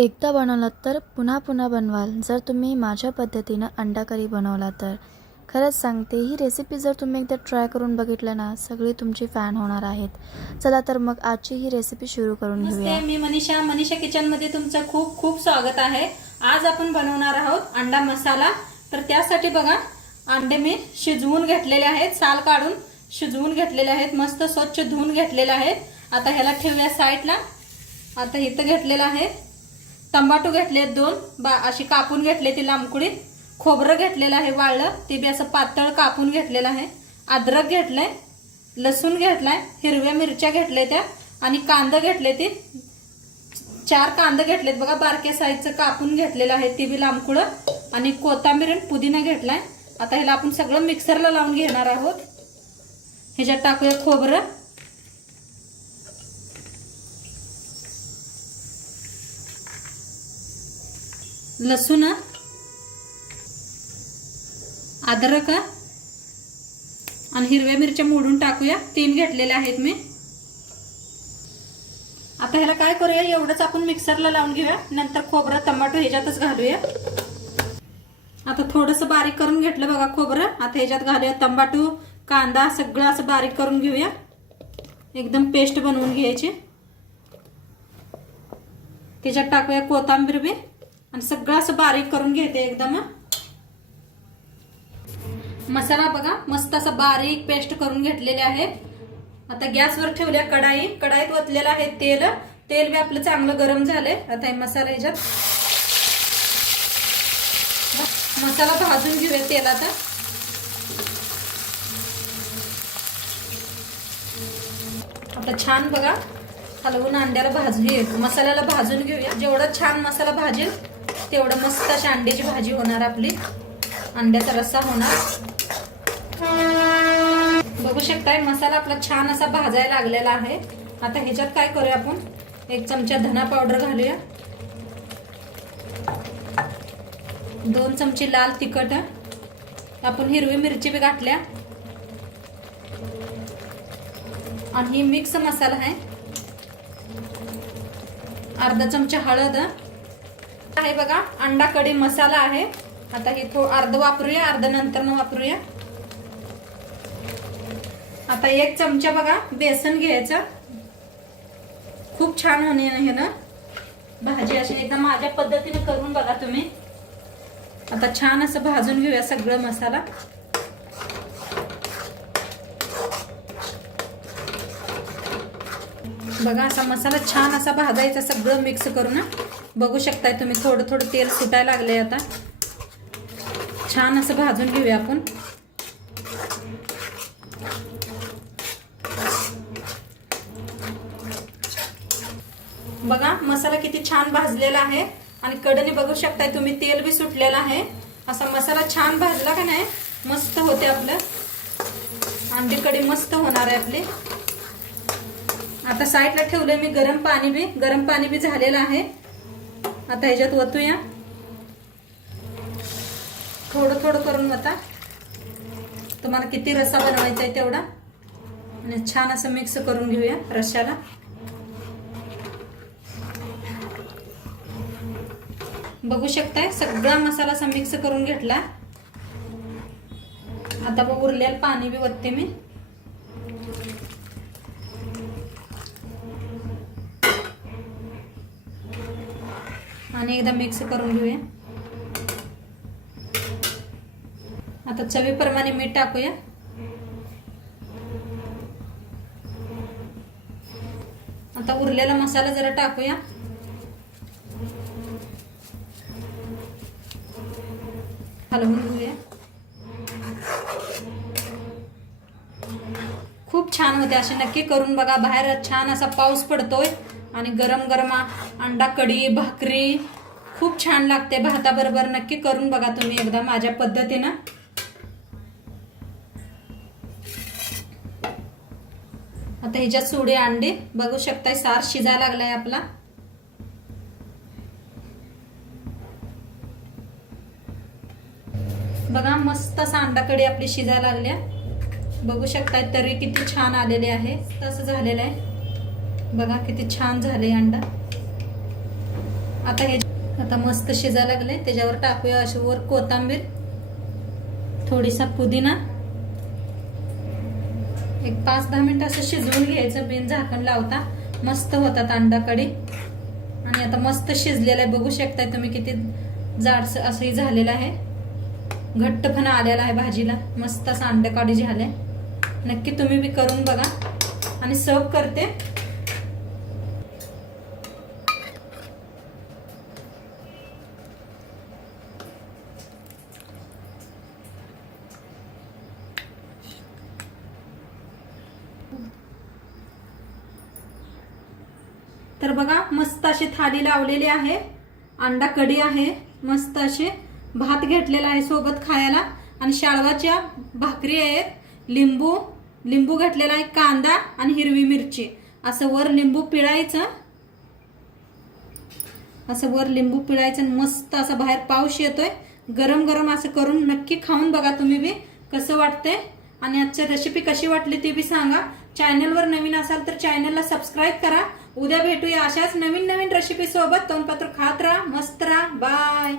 एकदा बनवलात तर पुन्हा पुन्हा बनवाल जर तुम्ही माझ्या पद्धतीनं अंडा करी बनवला तर खरंच सांगते ही रेसिपी जर तुम्ही एकदा ट्राय करून बघितलं ना सगळी तुमची फॅन होणार आहेत चला तर मग आजची ही रेसिपी सुरू करून घेऊया मी मनीषा मनीषा किचनमध्ये तुमचं खूप खूप स्वागत आहे आज आपण बनवणार आहोत अंडा मसाला तर त्यासाठी बघा अंडे मी शिजवून घेतलेले आहेत साल काढून शिजवून घेतलेले आहेत मस्त स्वच्छ धुवून घेतलेले आहेत आता ह्याला ठेवूया साईडला आता इथं घेतलेलं आहे तंबाटू घेतले दोन बा अशी कापून घेतले ती लांबकुडीत खोबरं घेतलेलं आहे वाळलं ते बी असं पातळ कापून घेतलेलं आहे अद्रक घेतलंय लसूण घेतलाय हिरव्या मिरच्या घेतल्या त्या आणि कांदा घेतले ते चार कांदा घेतलेत बघा बारक्या साईजचं कापून घेतलेलं आहे ते बी लांबकुडं आणि कोथांबीर आणि पुदिना घेतलाय आता ह्याला आपण सगळं मिक्सरला लावून घेणार आहोत ह्याच्यात टाकूया खोबरं लसूण अद्रक आणि हिरव्या मिरच्या मोडून टाकूया तीन घेतलेल्या आहेत मी आता ह्याला काय करूया एवढंच आपण मिक्सरला लावून घेऊया नंतर खोबरं टमाटो ह्याच्यातच घालूया आता थोडंसं बारीक करून घेतलं बघा खोबरं आता ह्याच्यात घालूया टमाटो कांदा सगळं असं बारीक करून घेऊया एकदम पेस्ट बनवून घ्यायची त्याच्यात टाकूया कोथांबीर बी आणि सगळं असं बारीक करून घेते एकदम मसाला बघा मस्त असा बारीक पेस्ट करून घेतलेले आहेत आता गॅसवर ठेवल्या कढाई कढाईत वतलेलं आहे तेल तेल बी आपलं चांगलं गरम झालंय आता हे मसाला ह्याच्यात मसाला भाजून घेऊया तेल आता छान बघा हलवून अंड्याला भाजून मसाल्याला भाजून घेऊया जेवढा छान मसाला भाजेल तेवढं मस्त अशी अंड्याची भाजी होणार आपली अंड्याचा रस्सा होणार बघू शकताय मसाला आपला छान असा भाजायला लागलेला आहे आता ह्याच्यात काय करूया आपण एक चमचा धना पावडर घालूया दोन चमचे लाल तिखट आपण हिरवी मिरची बी घातल्या आणि मिक्स मसाला आहे अर्धा चमचा हळद आहे बघा अंडा कढी मसाला आहे आता हे थो अर्ध वापरूया अर्ध नंतर न वापरूया आता एक चमचा बघा बेसन घ्यायचा खूप छान होणे हे ना भाजी अशी एकदम माझ्या पद्धतीने करून बघा तुम्ही आता छान असं भाजून घेऊया सगळं मसाला बघा असा मसाला छान असा भाजायचा सगळं मिक्स करू ना बघू शकताय तुम्ही थोडं थोडं तेल सुटायला लागले आता छान असं भाजून घेऊया आपण बघा मसाला किती छान भाजलेला आहे आणि कडने बघू शकताय तुम्ही तेल बी सुटलेलं आहे असा मसाला छान भाजला का नाही मस्त होते आपलं अंडी कडी मस्त होणार आहे आपली आता साईडला ठेवले मी गरम पाणी बी गरम पाणी बी झालेलं आहे आता ह्याच्यात ओतूया थोडं थोडं करून होता तुम्हाला किती रस्सा बनवायचा आहे तेवढा आणि छान असं मिक्स करून घेऊया रश्याला बघू शकताय सगळा मसाला असा मिक्स करून घेतला आता उरलेलं पाणी बी वतते मी आणि एकदा मिक्स करून घेऊया आता चवीप्रमाणे मीठ टाकूया आता उरलेला मसाला जरा टाकूया हलवून घेऊया खूप छान होते असे नक्की करून बघा बाहेर छान असा पाऊस पडतोय आणि गरम गरम अंडा कढी भाकरी खूप छान लागते भाताबरोबर नक्की करून बघा तुम्ही एकदा माझ्या पद्धतीनं आता ह्याच्यात सुडे अंडे बघू शकताय सार शिजायला लागलाय आपला बघा मस्त असा अंडा कढी आपली शिजायला लागल्या बघू शकताय तरी किती छान आलेले आहे तसं झालेलं आहे बघा किती छान झाले अंडा आता हे आता मस्त शिजा लागले त्याच्यावर टाकूया अशी वर कोथांबीर थोडीसा पुदिना एक पाच दहा मिनिट असं शिजवून घ्यायचं बिन झाकण लावता मस्त होतात अंडा कढी आणि आता मस्त शिजलेलं आहे बघू शकताय तुम्ही किती जाडस असंही झालेलं आहे पण आलेला आहे भाजीला मस्त असं अंडा कढी झाले नक्की तुम्ही बी करून बघा आणि सर्व करते तर बघा मस्त असे थाली लावलेली आहे अंडा कढी आहे मस्त असे भात घेतलेला आहे सोबत खायला आणि शाळवाच्या भाकरी आहेत लिंबू लिंबू घेतलेला आहे कांदा आणि हिरवी मिरची असं वर लिंबू पिळायचं असं वर लिंबू पिळायचं मस्त असा बाहेर पाऊस येतोय गरम गरम असं करून नक्की खाऊन बघा तुम्ही बी कसं वाटतंय आणि आजची रेसिपी कशी वाटली ती बी सांगा चॅनलवर नवीन असाल तर चॅनलला सबस्क्राईब करा उद्या भेटूया अशाच नवीन नवीन रेसिपी सोबत तोंडपात्र खात राहा मस्त राहा बाय